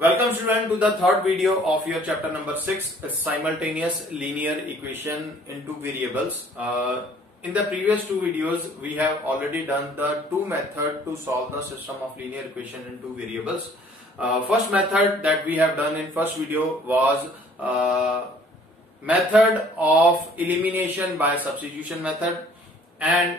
Welcome student to the third video of your chapter number 6, simultaneous linear equation in two variables. In the previous two videos we have already done the two method to solve the system of linear equation in two variables. First method that we have done in first video was method of elimination by substitution method, and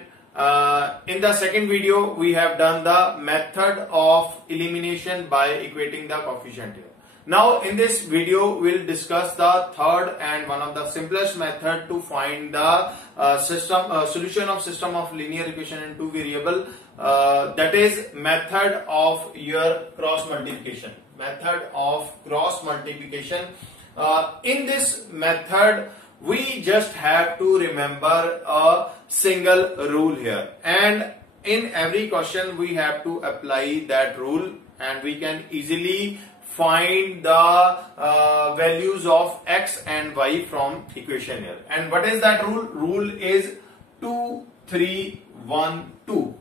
in the second video we have done the method of elimination by equating the coefficient here. Now in this video we'll discuss the third and one of the simplest method to find the solution of system of linear equation in two variable, that is method of your cross multiplication. In this method we just have to remember a single rule here, and in every question we have to apply that rule, and we can easily find the values of x and y from equation here. And what is that rule? Rule is 2 3 1 2.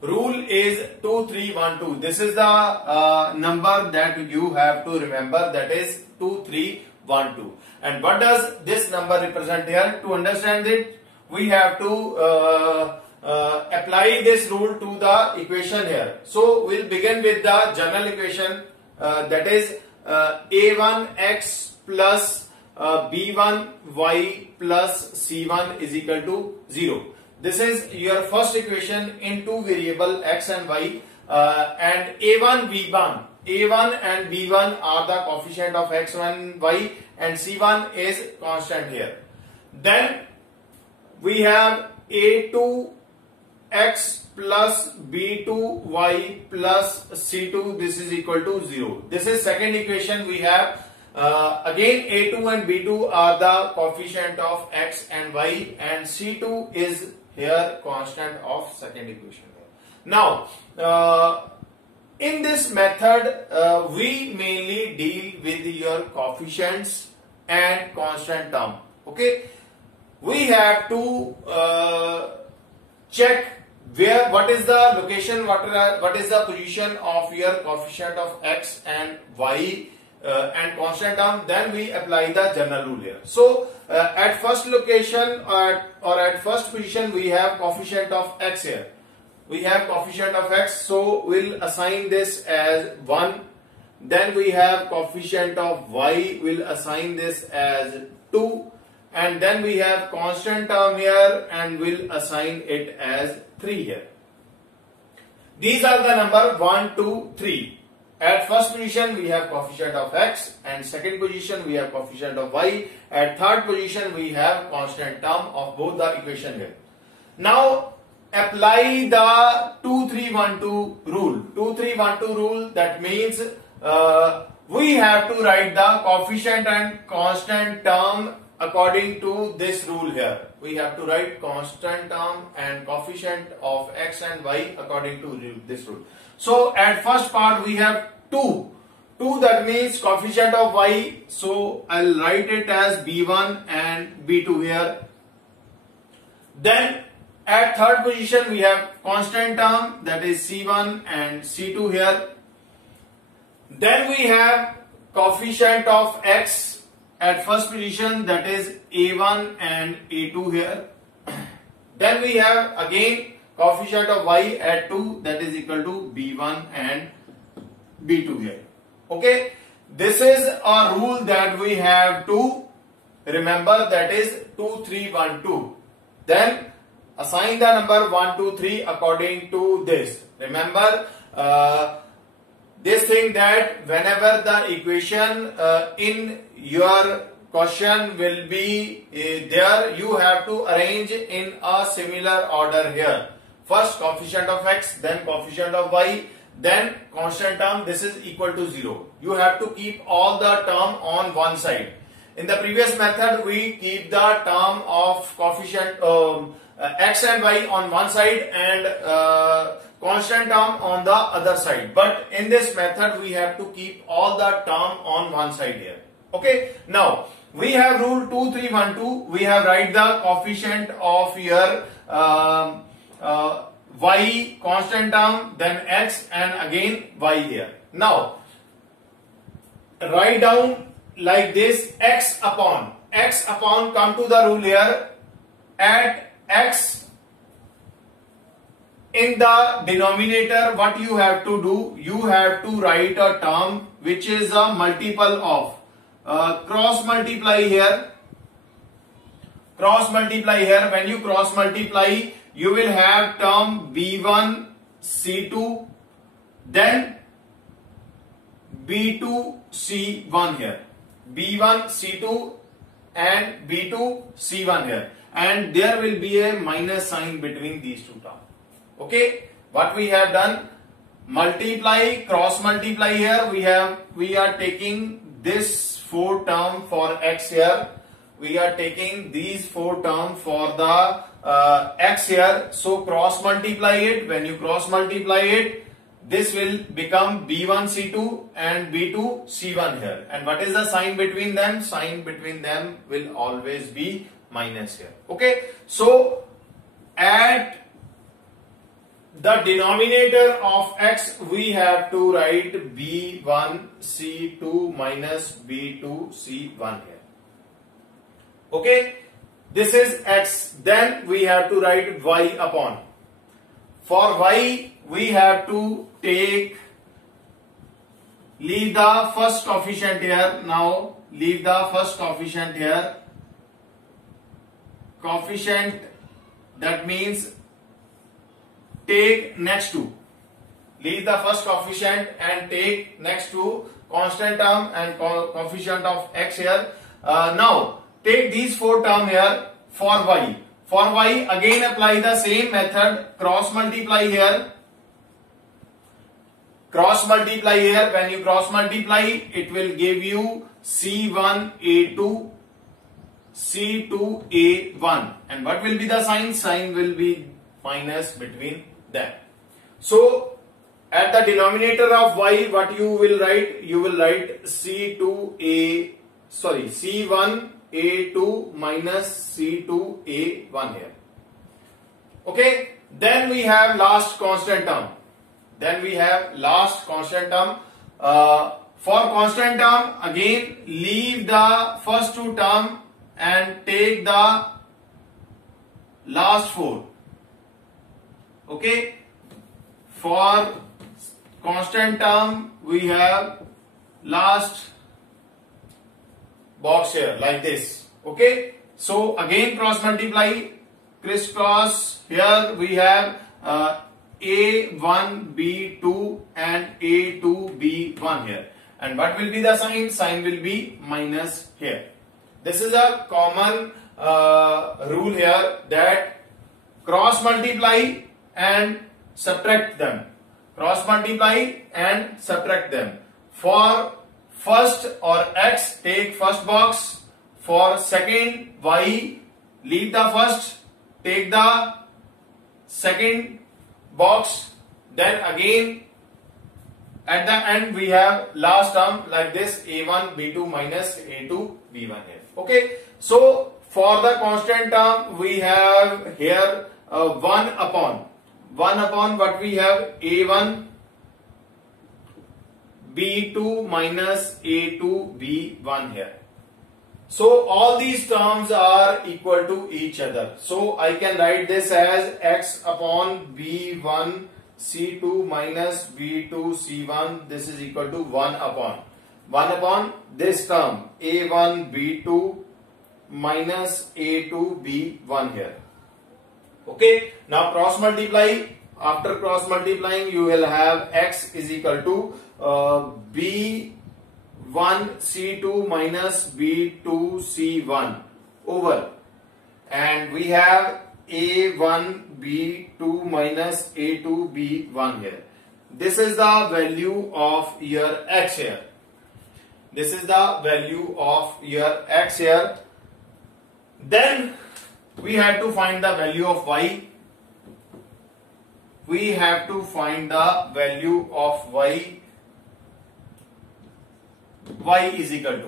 Rule is 2 3 1 2. This is the number that you have to remember, that is 2 3 1 2. And what does this number represent here? To understand it, we have to apply this rule to the equation here. So we'll begin with the general equation, that is a1x plus b1y plus c1 is equal to 0. This is your first equation in two variable x and y, and a1 and b1 are the coefficient of x1 y, and c1 is constant here. Then we have a2x plus b2y plus c2, this is equal to 0. This is second equation we have. Again a2 and b2 are the coefficient of x and y, and c2 is here constant of second equation. Now in this method we mainly deal with your coefficients and constant term. Okay, we have to check what is the location, what is the position of your coefficient of x and y and constant term. Then we apply the general rule here. So at first location or at first position we have coefficient of x here. We have coefficient of x, so we'll assign this as 1. Then we have coefficient of y, we'll assign this as 2. And then we have constant term here, and we'll assign it as 3 here. These are the number 1, 2, 3. At first position we have coefficient of x, and second position we have coefficient of y. At third position we have constant term of both the equation here. Now apply the 2 3 1 2 rule. 2 3 1 2 rule, that means we have to write the coefficient and constant term according to this rule here. We have to write constant term and coefficient of x and y according to this rule. So at first part we have 2. 2, that means coefficient of y, so I'll write it as b1 and b2 here. Then at third position we have constant term, that is c1 and c2 here. Then we have coefficient of x at first position, that is a1 and a2 here. Then we have again coefficient of y at 2, that is equal to b1 and b2 here. Okay, this is a rule that we have to remember, that is 2 3 1 2. Then assign the number 1 2 3 according to this. Remember this thing, that whenever the equation in your question will be there, you have to arrange in a similar order here. First coefficient of x, then coefficient of y, then constant term, this is equal to 0. You have to keep all the term on one side. In the previous method we keep the term of coefficient x and y on one side and constant term on the other side, but in this method we have to keep all the term on one side here. Okay, now we have rule 2 3 1 2. We have write the coefficient of your y constant term, then x, and again y here. Now write down like this: x upon come to the rule here. At x in the denominator, what you have to do? You have to write a term which is a multiple of cross multiply here. Cross multiply here. When you cross multiply, you will have term b1 c2, then b2 c1 here. b1 c2 and b2 c1 here, and there will be a minus sign between these two terms. Okay, what we have done, multiply, cross multiply here. We are taking this 4 term for x here. We are taking these 4 term for the x here. So cross multiply it. When you cross multiply it, this will become b1 c2 and b2 c1 here. And what is the sign between them? Sign between them will always be minus here. Okay, so at the denominator of x, we have to write b1 c2 minus b2 c1 here. Okay, this is x. Then we have to write y upon. For y, we have to leave the first coefficient here. Now leave the first coefficient here. Coefficient, that means take next to. Leave the first coefficient and take next to constant term and coefficient of x here. Now take these 4 term here for y. For y, again apply the same method. Cross multiply here. Cross multiply here. When you cross multiply, it will give you c1a2 c2a1. And what will be the sign? Sign will be minus between them. So at the denominator of y, what you will write? You will write c1a2 minus c2a1 here. Okay, then we have last constant term. For constant term, again leave the first 2 term and take the last 4. Okay, for constant term, we have last box here like this. Okay, so again cross multiply, crisscross. Here we have a1 b2 and a2 b1 here. And what will be the sign? Sign will be minus here. This is a common rule here, that cross multiply and subtract them. Cross multiply and subtract them. For first or x, take first box. For second y, leave the first, take the second box. Then again at the end we have last term like this, a1 b2 minus a2 b1 here. Okay, so for the constant term, we have here 1 upon what we have, a1 b2 minus a2 b1 here. So all these terms are equal to each other. So I can write this as x upon b1 c2 minus b2 c1. This is equal to 1 upon this term, a1 b2 minus a2 b1 here. Okay, now cross multiply. After cross multiplying, you will have x is equal to b1 c2 minus b2 c1 over, and we have a1 b2 minus a2 b1 here. This is the value of your x here. This is the value of your x here. Then we have to find the value of y. We have to find the value of y. Y is equal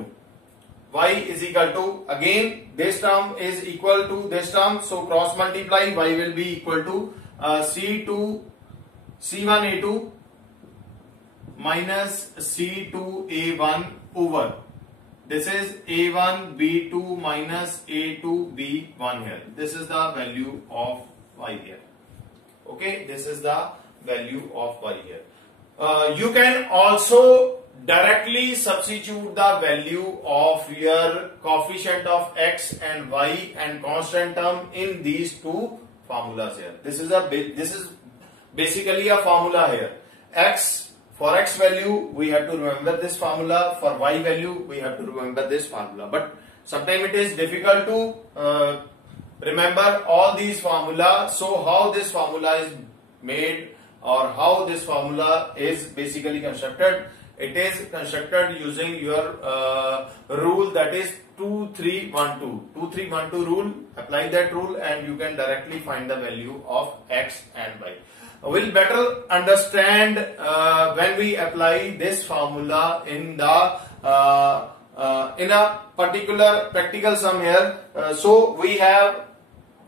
to, again this term is equal to this term, so cross multiply, y will be equal to c1a2 minus c2a1 over. This is A1 B2 minus A2 B1 here. This is the value of y here. Okay, this is the value of y here. You can also directly substitute the value of your coefficient of x and y and constant term in these two formulas here. This is basically a formula here. For x value we have to remember this formula. For y value we have to remember this formula. But sometimes it is difficult to remember all these formula. So how this formula is made or how this formula is basically constructed? It is constructed using your rule, that is 2-3-1-2. 2-3-1-2 rule. Apply that rule and you can directly find the value of x and y. We'll better understand when we apply this formula in the in a particular practical sum here. So we have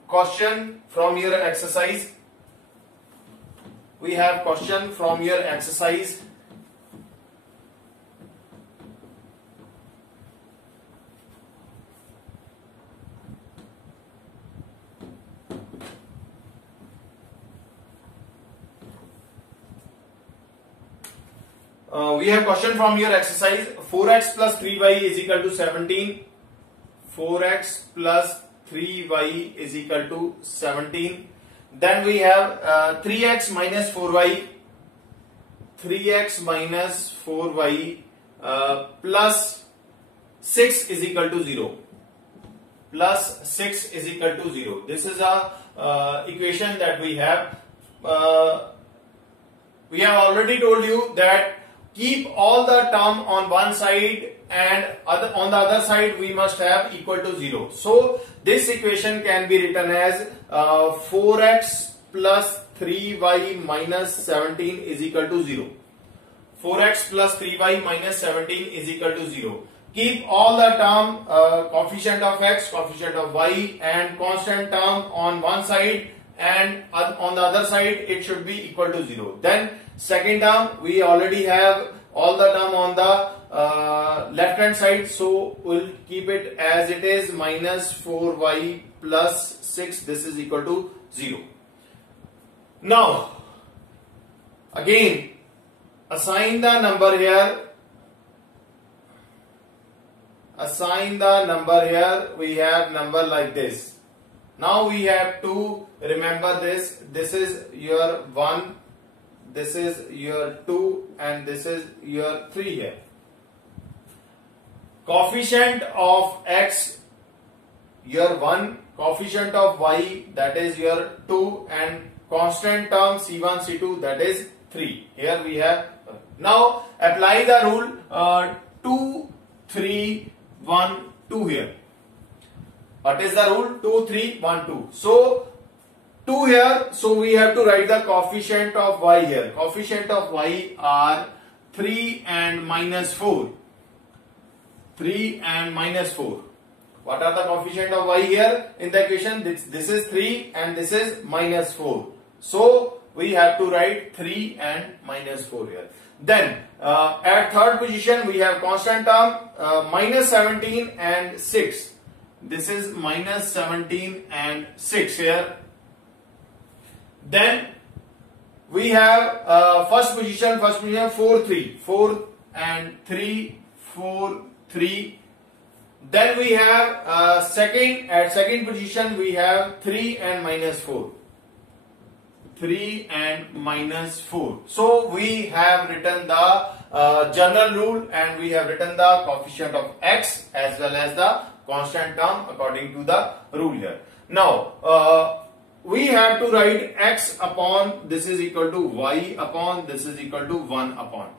question from your exercise. We have question from your exercise. We have question from your exercise. 4x plus 3y is equal to 17. 4x plus 3y is equal to 17. Then we have 3x minus 4y. 3x minus 4y plus 6 is equal to 0. Plus 6 is equal to 0. This is a equation that we have. We have already told you that keep all the term on one side and on the other side we must have equal to 0. So this equation can be written as 4x plus 3y minus 17 is equal to 0. 4x plus 3y minus 17 is equal to 0. Keep all the term coefficient of x, coefficient of y and constant term on one side and on the other side it should be equal to 0. Then second term we already have all the term on the left hand side, so we'll keep it as it is, minus 4y plus 6, this is equal to 0. Now again assign the number here. Assign the number here. We have number like this. Now we have to remember this. This is your 1, this is your 2 and this is your 3 here. Coefficient of x your 1, coefficient of y that is your 2 and constant term C1 C2 that is 3. Here we have. Now apply the rule 2 3 1 2 here. What is the rule? 2 3 1 2. So 2 here, so we have to write the coefficient of y here. Coefficient of y are 3 and minus 4. 3 and minus 4. What are the coefficient of y here in the equation? This is 3 and this is minus 4. So we have to write 3 and minus 4 here. Then at third position we have constant term minus 17 and 6. This is minus 17 and 6 here. Then we have first position 4 3, 4 and 3, 4 3. Then we have second position we have 3 and minus 4. 3 and minus 4. So we have written the general rule and we have written the coefficient of x as well as the constant term according to the rule here. Now we have to write x upon this is equal to y upon this is equal to 1 upon.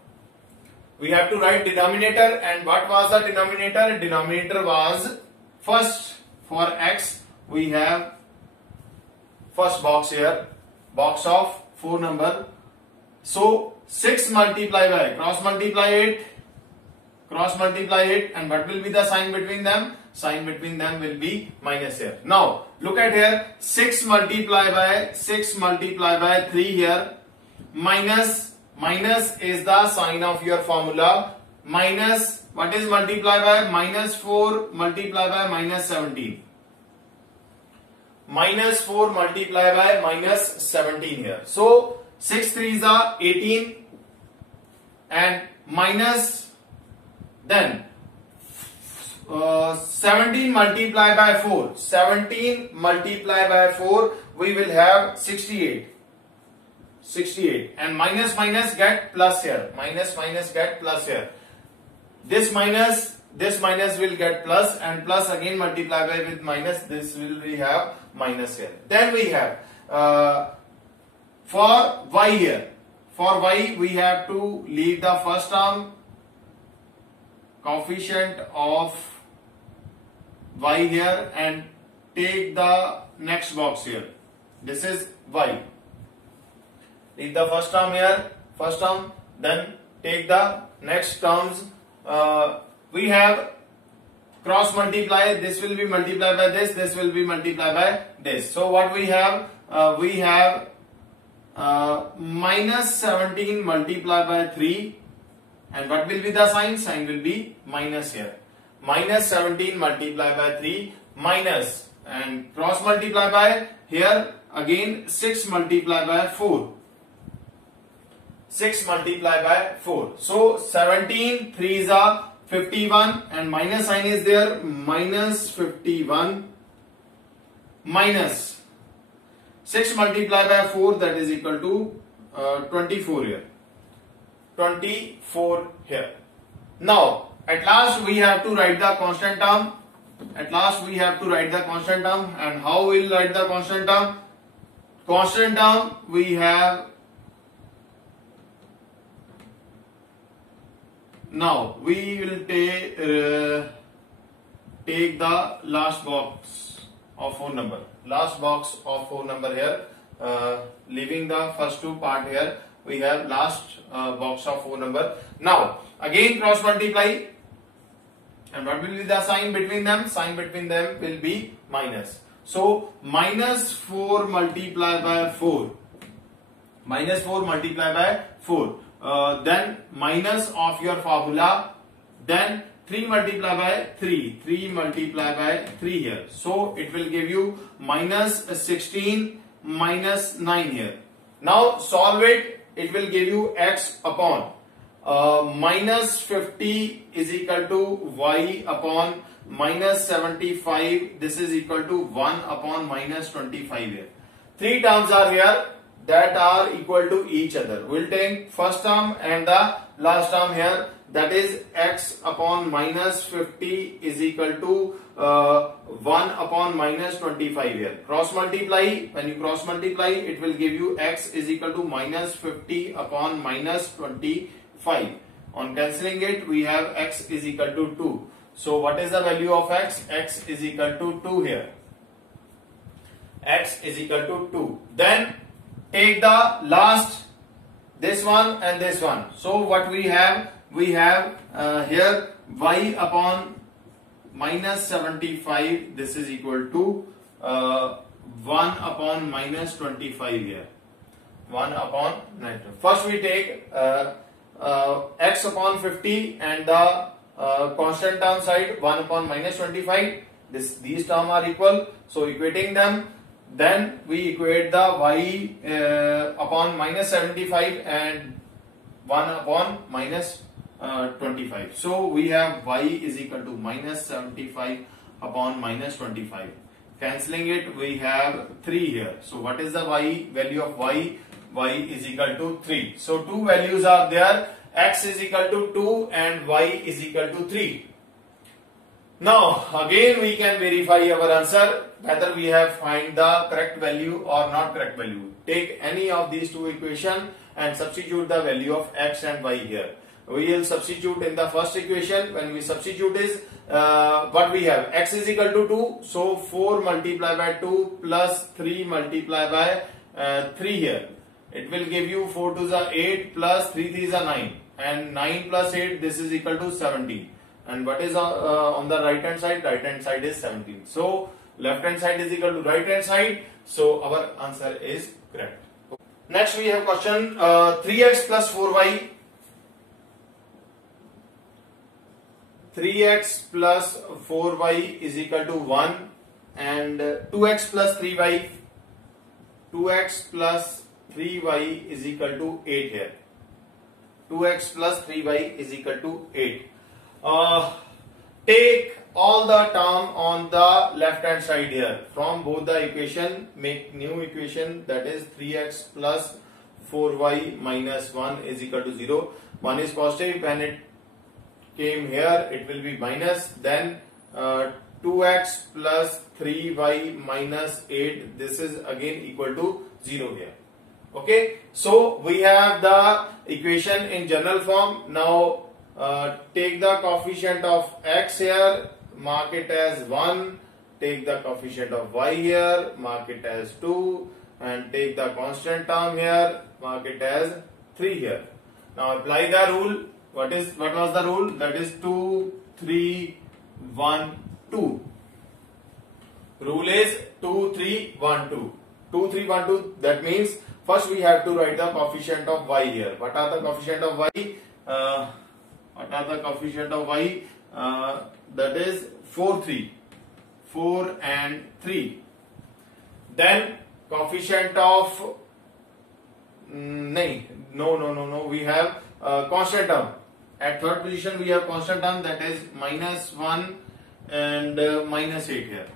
We have to write denominator, and what was the denominator? Denominator was first for x we have first box here, box of 4 number. So 6 multiply by cross multiply it, and what will be the sign between them? Sign between them will be minus here. Now look at here, 6 multiply by 3 here, minus is the sign of your formula, minus what is multiply by minus 4 multiply by minus 17? Minus 4 multiply by minus 17 here. So 6 3s are 18 and minus then 17 multiply by 4. 17 multiply by 4 we will have 68. 68 and minus minus get plus here. Minus minus get plus here. This minus will get plus and plus again multiply by with minus. This will we have minus here. Then we have for y here. For y we have to leave the first term coefficient of y here and take the next box here. This is y. Leave the first term here, first term, then take the next terms. We have cross multiply, this will be multiplied by this will be multiplied by this. So what we have minus 17 multiplied by 3 and what will be the sign? Sign will be minus here. Minus 17 multiplied by 3 minus and cross multiply by here again 6 multiplied by 4. 6 multiplied by 4. So 17 3s are 51 and minus sign is there, minus 51 minus 6 multiplied by 4, that is equal to 24 here. 24 here. Now at last we have to write the constant term. At last we have to write the constant term, and how we will write the constant term? Constant term we have. Now we will take the last box of phone number. Last box of phone number here. Leaving the first two part here, we have last box of phone number. Now again cross multiply, and what will be the sign between them? Sign between them will be minus. So minus 4 multiplied by 4. Minus 4 multiplied by 4. Then minus of your formula, then 3 multiplied by 3, 3 multiplied by 3 here. So it will give you minus 16 minus 9 here. Now solve it, it will give you x upon minus 50 is equal to y upon minus 75. This is equal to 1 upon minus 25 here. Three terms are here that are equal to each other. We'll take first term and the last term here, that is x upon minus 50 is equal to 1 upon minus 25 here. Cross multiply, when you cross multiply it will give you x is equal to minus 50 upon minus 25. On cancelling it we have x is equal to 2. So what is the value of x? X is equal to 2 here. X is equal to 2. Then take the last, this one and this one. So what we have here y upon minus 75, this is equal to 1 upon minus 25 here. 1 upon 9. First we take x upon 50 and the constant term side 1 upon minus 25. These terms are equal, so equating them. Then we equate the y upon minus 75 and 1 upon minus 25. So we have y is equal to minus 75 upon minus 25. Cancelling it we have 3 here. So what is the y value of y? Y is equal to 3. So two values are there. X is equal to 2 and y is equal to 3. Now again we can verify our answer whether we have find the correct value or not correct value. Take any of these two equations and substitute the value of x and y here. We will substitute in the first equation. When we substitute is what we have, x is equal to 2, so 4 multiplied by 2 plus 3 multiplied by 3 here. It will give you 4 to the 8 plus 3 3 is a 9 and 9 plus 8, this is equal to 17. And what is on the right hand side? Right hand side is 17. So left hand side is equal to right hand side. So our answer is correct. Next we have question 3x plus 4y. 3x plus 4y is equal to 1 and 2x plus 3y, 2x plus 3y is equal to 8 here. 2x plus 3y is equal to 8. Take all the term on the left hand side here. From both the equation, make new equation, that is 3x plus 4y minus 1 is equal to 0. 1 is positive, when it came here it will be minus, then 2x plus 3y minus 8, this is again equal to 0 here. Okay, so we have the equation in general form. Now take the coefficient of x here, mark it as 1, take the coefficient of y here, mark it as 2, and take the constant term here, mark it as 3 here. Now apply the rule. What was the rule? That is 2, 3, 1, 2. Rule is 2, 3, 1, 2. 2, 3, 1, 2. That means first we have to write the coefficient of y here. What are the coefficient of y? That is 4, 3. 4 and 3. Then coefficient of no. We have constant term. At third position we have constant term, that is minus 1 and minus 8 here.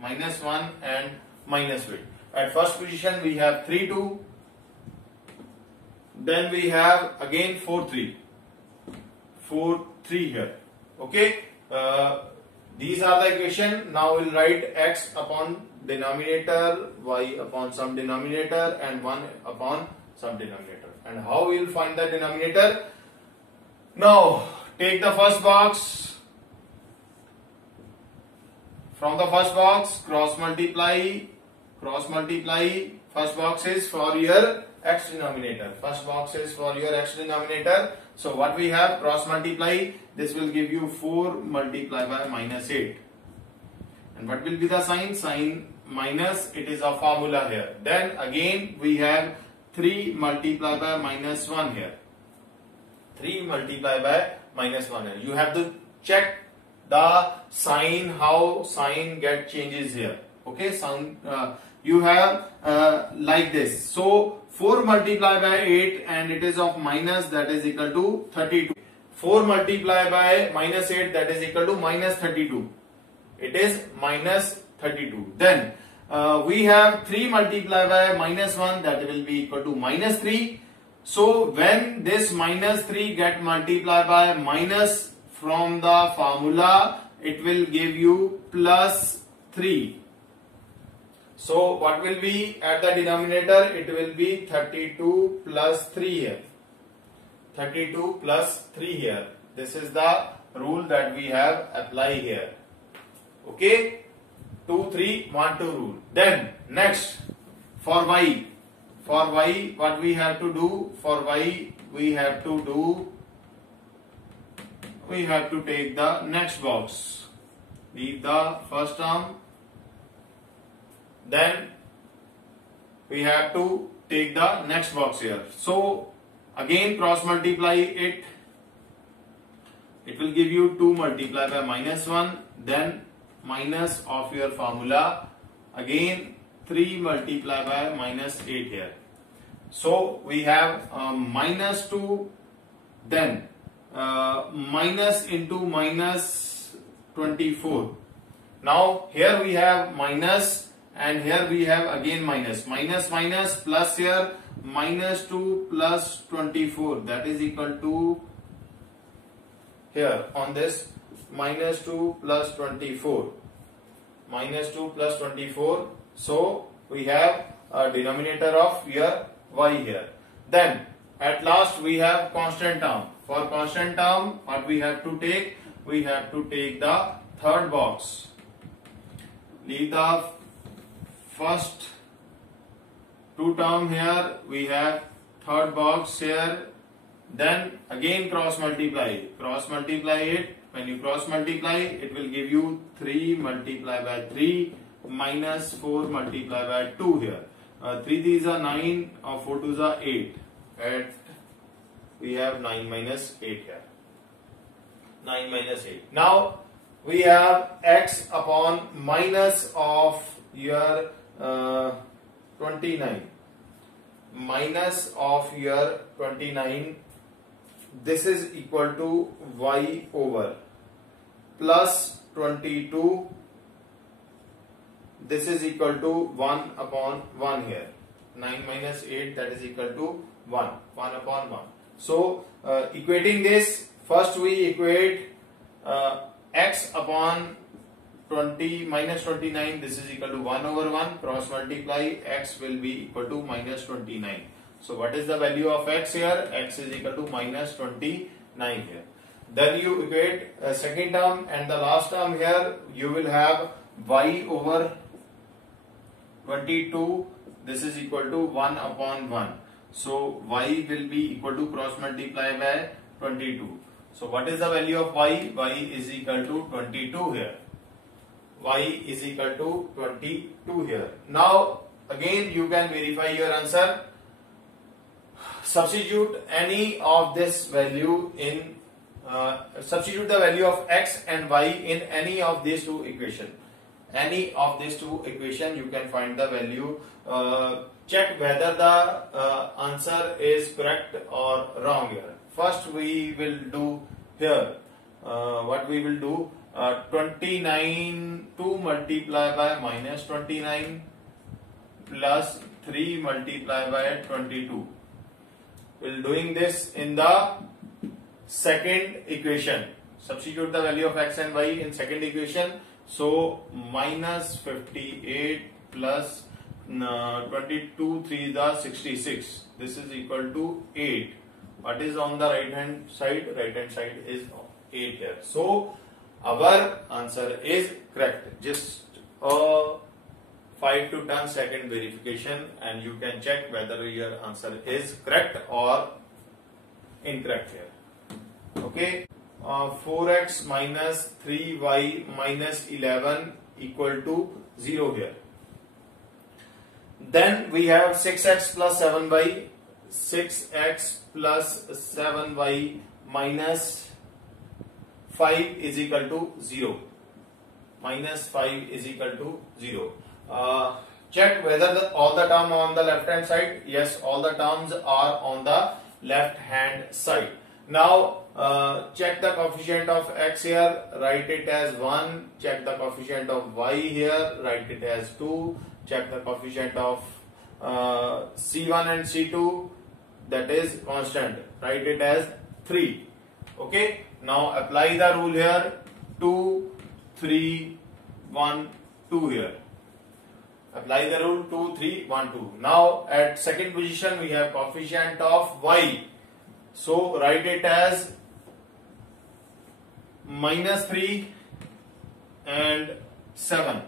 Minus 1 and minus 8. At first position we have 3, 2. Then we have again 4, 3. 4, 3 here. Okay. These are the equation. Now we'll write x upon denominator, y upon some denominator, and 1 upon some denominator. And how we will find the denominator? Now take the first box. From the first box, cross multiply. First box is for your x denominator. So what we have, cross multiply. This will give you 4 multiplied by minus 8. And what will be the sign? Sign minus. It is a formula here. Then again we have 3 multiplied by minus 1 here. 3 multiplied by minus 1 here. You have to check the sign, how sign get changes here. Okay, sign you have like this. So 4 multiplied by 8 and it is of minus, that is equal to 32. 4 multiplied by minus 8, that is equal to minus 32. It is minus 32. Then we have 3 multiplied by minus 1, that will be equal to minus 3. So when this minus 3 get multiplied by minus from the formula, it will give you plus 3. So what will be at the denominator? It will be 32 plus 3 here. 32 plus 3 here. This is the rule that we have applied here. Okay. 2, 3, 1, 2 rule. Then next for y. For y, what we have to do? For y, we have to take the next box. Leave the first term. Then we have to take the next box here. So again cross multiply it. It will give you 2 multiplied by minus 1. Then minus of your formula. Again 3 multiplied by minus 8 here. So we have minus 2. Then minus into minus 24. Now here we have minus and here we have again minus. Minus plus here minus 2 plus 24, that is equal to here on this minus 2 plus 24. Minus 2 plus 24. So we have a denominator of your y here. Then at last we have constant term. For constant term, what we have to take? We have to take the third box. Leave the first 2 term here. We have third box here. Then again cross multiply. Cross multiply it. When you cross multiply, it will give you 3 multiplied by 3 minus 4 multiplied by 2 here. 3 these are 9, 4 2s are 8. We have 9 minus 8 here. 9 minus 8. Now we have x upon minus of your 29. Minus of your 29. This is equal to y over plus 22. This is equal to 1 upon 1 here. 9 minus 8, that is equal to 1. 1 upon 1. So equating this, first we equate x upon 20 minus 29. This is equal to 1 over 1. Cross multiply, x will be equal to minus 29. So what is the value of x here? X is equal to minus 29 here. Then you equate second term and the last term here. You will have y over 22. This is equal to 1 upon 1. So y will be equal to cross multiply by 22. So what is the value of y? Y is equal to 22 here. Y is equal to 22 here. Now again you can verify your answer. Substitute any of this value in substitute the value of x and y in any of these two equations. Any of these two equations you can find the value. Check whether the answer is correct or wrong here. First we will do here. What we will do? 29 2 multiply by minus 29 plus 3 multiply by 22. We'll doing this in the second equation. Substitute the value of x and y in second equation. So minus 58 plus 22 3 the 66. This is equal to 8. What is on the right hand side? Right hand side is 8 here. So our answer is correct. Just 5 to 10 second verification and you can check whether your answer is correct or incorrect here. Okay. 4x minus 3y minus 11 equal to 0 here. Then we have 6x plus 7y. 6x plus 7y minus 5 is equal to 0. Minus 5 is equal to 0. Check whether all the terms are on the left hand side. Yes, all the terms are on the left hand side. Now check the coefficient of x here, write it as 1. Check the coefficient of y here, write it as 2. Check the coefficient of C1 and C2, that is constant, write it as 3. Okay, now apply the rule here. 2, 3, 1, 2 here. Apply the rule 2, 3, 1, 2. Now at second position we have coefficient of y. So write it as minus 3 and 7.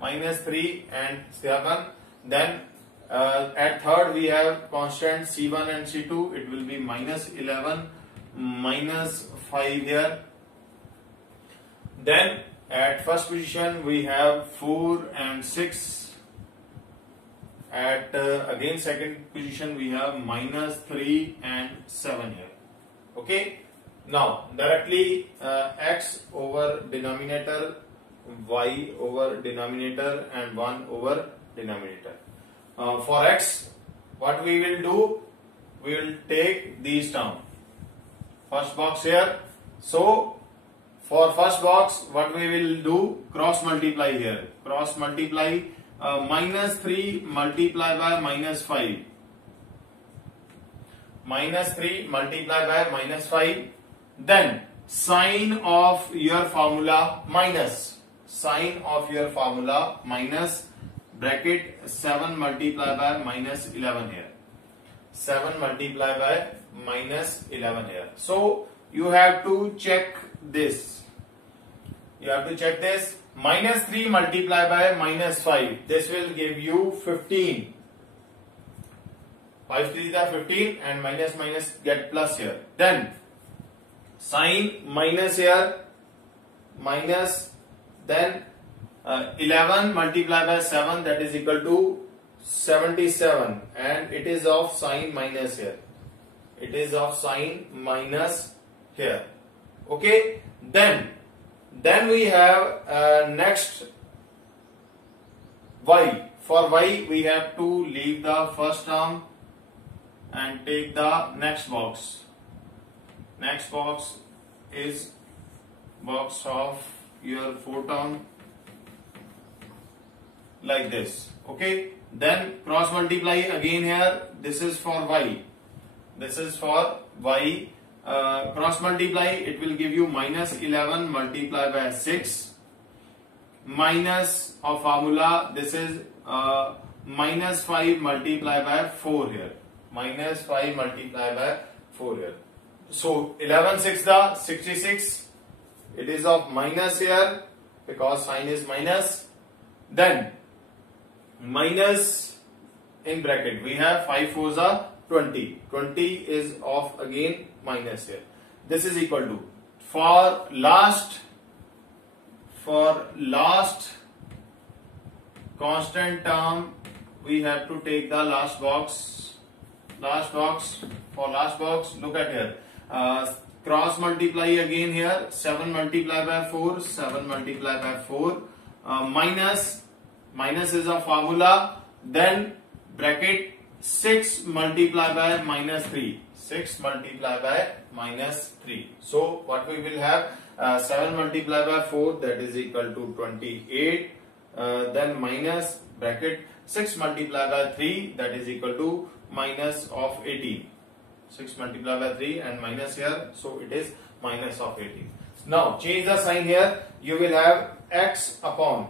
Minus 3 and 7. Then at third we have constant C1 and C2. It will be minus 11, minus 5 here. Then at first position we have 4 and 6. At again second position we have minus 3 and 7 here. Okay. Now directly x over denominator, y over denominator and 1 over denominator. For x, what we will do? We will take these terms. First box here. So for first box, what we will do? Cross multiply here. Cross multiply minus 3 multiply by minus 5. Minus 3 multiply by minus 5. Then sign of your formula minus. Sign of your formula minus bracket 7 multiply by minus 11 here. 7 multiply by minus 11 here. So you have to check this. You have to check this. Minus 3 multiply by minus 5. This will give you 15. 5 3 is 15 and minus minus get plus here. Then sign minus here. Minus. Then 11 multiplied by 7, that is equal to 77, and it is of sign minus here. It is of sign minus here. Okay, then we have next y. For y we have to leave the first term and take the next box. Next box is box of your 4 term like this. Okay, then cross multiply again here. This is for y. This is for y. Cross multiply, it will give you minus 11 multiplied by 6 minus of formula. This is minus 5 multiplied by 4 here. Minus 5 multiplied by 4 here. So 11 6 the 66. It is of minus here because sign is minus. Then minus in bracket we have 5 4s are 20. 20 is of again minus here. This is equal to for last constant term we have to take the last box. For last box, look at here. Cross multiply again here. 7 multiplied by 4. 7 multiplied by 4. Minus is a formula. Then bracket 6 multiplied by minus 3. 6 multiplied by minus 3. So what we will have? 7 multiplied by 4, that is equal to 28. Then minus bracket 6 multiplied by 3, that is equal to minus of 18. 6 multiplied by 3 and minus here, so it is minus of 18. Now change the sign here. You will have x upon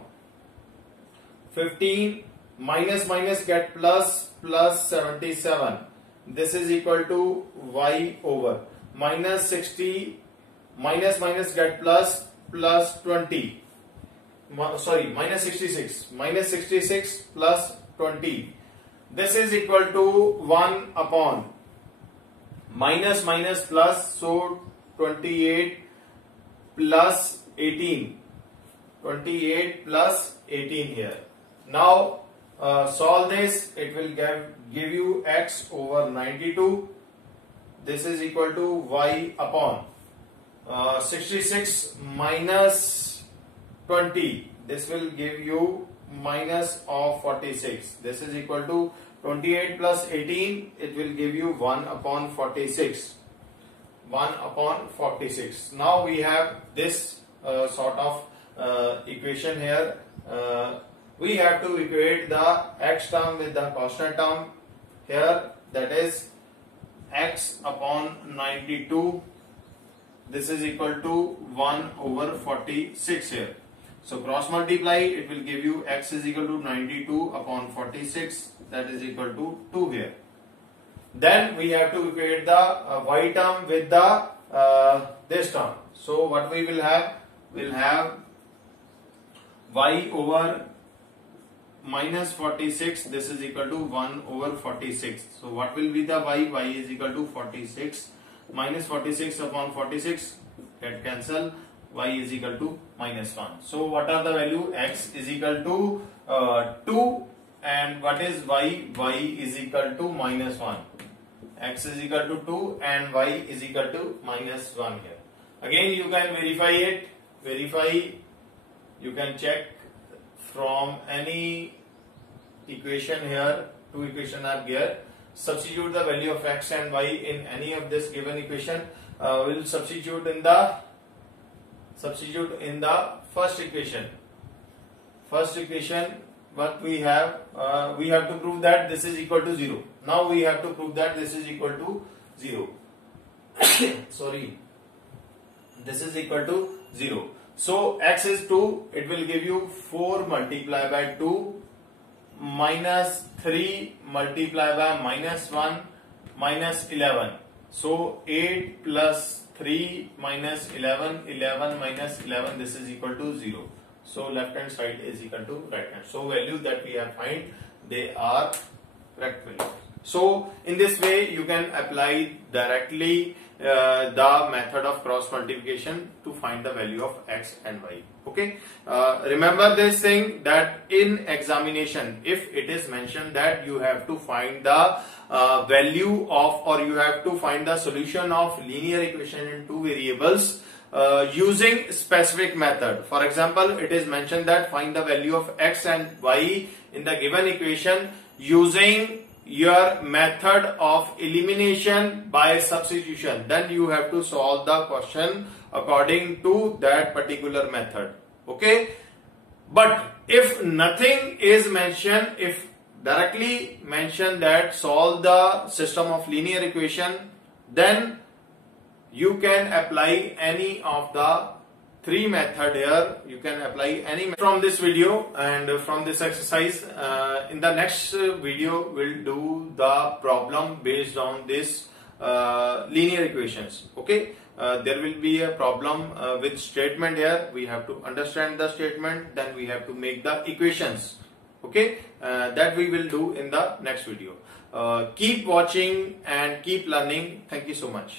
15 minus get plus 77. This is equal to y over minus 60 minus get plus 20. Sorry, minus 66 plus 20. This is equal to 1 upon minus plus, so 28 plus 18. 28 plus 18 here. Now solve this. It will give you x over 92. This is equal to y upon 66 minus 20. This will give you minus of 46. This is equal to 28 plus 18. It will give you 1 upon 46. 1 upon 46. Now we have this sort of equation here. We have to equate the x term with the constant term here, that is x upon 92. This is equal to 1 over 46 here. So cross multiply, it will give you x is equal to 92 upon 46, that is equal to 2 here. Then we have to equate the y term with the this term. So what we will have? We'll have y over minus 46, this is equal to 1 over 46. So what will be the y? Y is equal to 46 minus 46 upon 46, get cancel. Y is equal to minus 1. So what are the value? X is equal to 2, and what is y? Y is equal to minus 1. X is equal to 2 and y is equal to minus 1 here. Again you can verify it. You can check from any equation here. Two equations are here. Substitute the value of x and y in any of this given equation. We'll substitute in the first equation. What we have to prove that this is equal to 0. Now we have to prove that this is equal to 0. Sorry, this is equal to 0. So x is 2, it will give you 4 multiplied by 2 minus 3 multiplied by minus 1 minus 11. So 8 plus 3 minus 11, 11 minus 11, this is equal to 0. So left hand side is equal to right hand. So values that we have find, they are correct values. So in this way you can apply directly the method of cross multiplication to find the value of x and y. Okay, remember this thing, that in examination if it is mentioned that you have to find the value of, or you have to find the solution of linear equation in two variables, using specific method. For example, it is mentioned that find the value of x and y in the given equation using your method of elimination by substitution. Then you have to solve the question according to that particular method. Okay. But if nothing is mentioned, if directly mentioned that solve the system of linear equation, then you can apply any of the three method here. You can apply any from this video and from this exercise. In the next video, we'll do the problem based on this linear equations. Okay. There will be a problem with statement here. We have to understand the statement, then we have to make the equations. Okay, that we will do in the next video. Keep watching and keep learning. Thank you so much.